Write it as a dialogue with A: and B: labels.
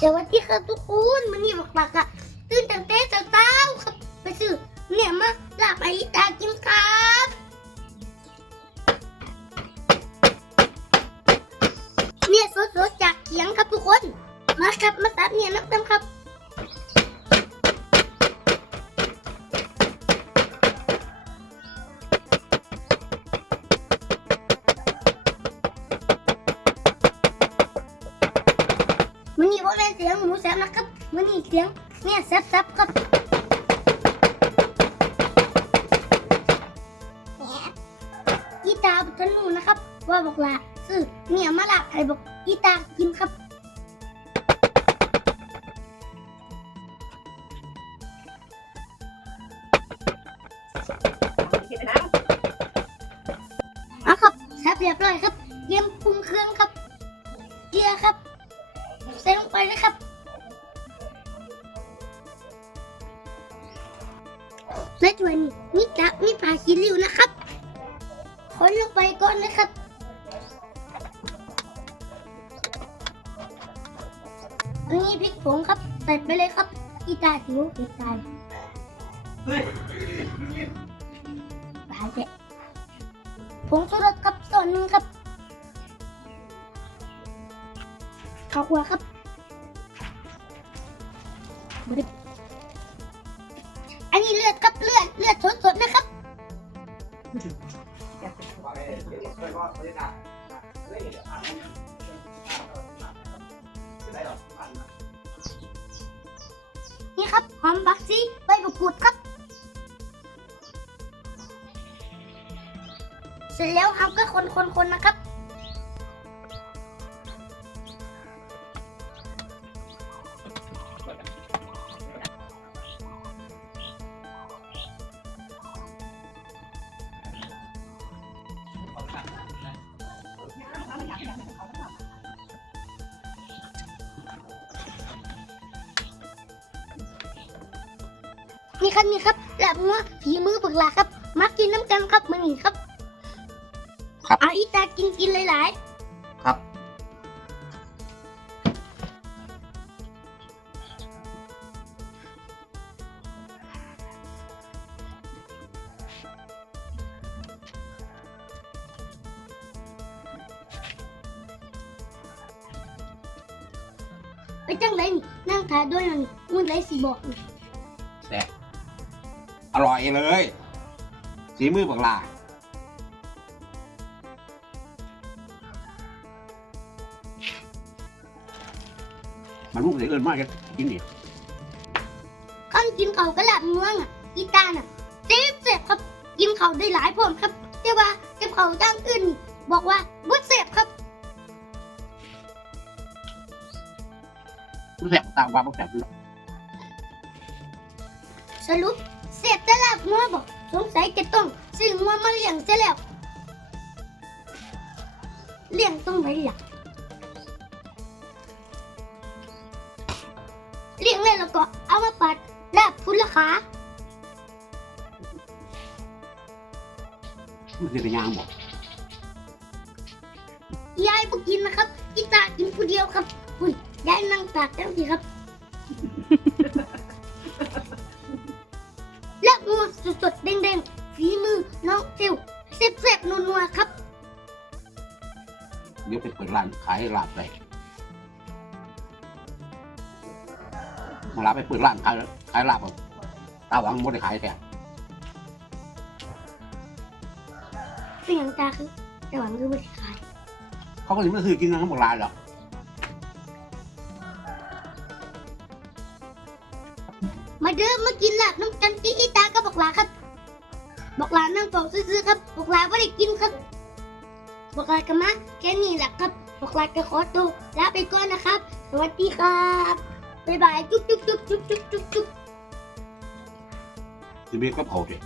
A: สวัสดีครับทุกคนมันนี่บักบักอะตื่นตั้งแต่เช้าๆครับ ไปซื้อเนี่ยมาลาบไปตากินครับ ว่าเป็นเสียงหมูแซบนะครับมันนี่เสียงเนี่ยแซบแซบครับอีตาบุตรนูนะครับ ว่าบอกลาซื้อเนี่ยมาลาไอ้บอกอีตากินครับ และถ้วนี้มีจักมีปาคีริ้วนะครับค้นลงไปก่อนนะครับ อันนี้พริกผงครับใส่ไปเลยครับอีตาสิวอีตายตายแกผงชูรสครับส่วนนึงครับข้าวคั่วครับอันนี้ เลือดเลือดเลือดสดๆนะครับนี่ครับหอมบักซี่ใบมะกรูดครับ เสร็จแล้วเราก็คนๆๆนะครับ นี่ครับนี่ครับแหลบงัวผีมือปึกหลาครับมากินน้ำกันครับมือนี่ครับ
B: ครับ
A: เอาอีตากินกินหลาย
B: ครับ
A: ๆไปจังไรนี่นั่งทายด้วยนะนี่มันไรสิบอกนี่
B: แซ่บ อร่อยเลยสีมือบักลามันลูกเสียเอินมากเลยกินดิ
A: ข้อนกินเขาวก็แหลบงัวอะอีตาน่ะเจ็บเจ็บครับ กินเขาวได้หลายผลครับแต่ว่าเจ็บเขาวจ้างอื่นนี่บอกว่าบุดเสพครับ
B: มันแซ่บตามความมันแซ่บเลย
A: สรุป เสพแต่ลาบงัวบอกสงสัยจะต้องซื้องัวมาเลี้ยงซะแล้วเลี้ยงตรงไหนล่ะเลี้ยงเลยแล้วก็เอามาปัดลาบพุนละขา
B: มันจะเป็นยางบอก
A: ยายพวกกินนะครับอีตากินผู้เดียวครับอุ้ยยายนั่งตากจังสิครับ เดี๋
B: ยวไปเปิดร้านขายลาบไปมาลาไปเปิดร้านขายขายลาบเอาตาหวังไม่ได้ขายแต่
A: เสียงตาคือแต่หวังคือไม่ได้ขาย
B: เขาก็เลยไม่ซื้อกินน้ำบักลาหรอก
A: มาเดิมมากินลาบน้ำกันที่อีตาก็บอกลาครับ บอกลานั่งเฝ้าซื้อๆครับ บอกลาไม่ได้กินครับ บอกลากันมาแค่นี้แหละครับบอกลาจะขอตัวลาไปก่อนนะครับ สวัสดีครับบ๊ายบายจุ๊บจุ๊บจุ๊บจุ๊บจุ๊บจุ๊บจุ๊บ
B: จุ๊บียก็เผาเด็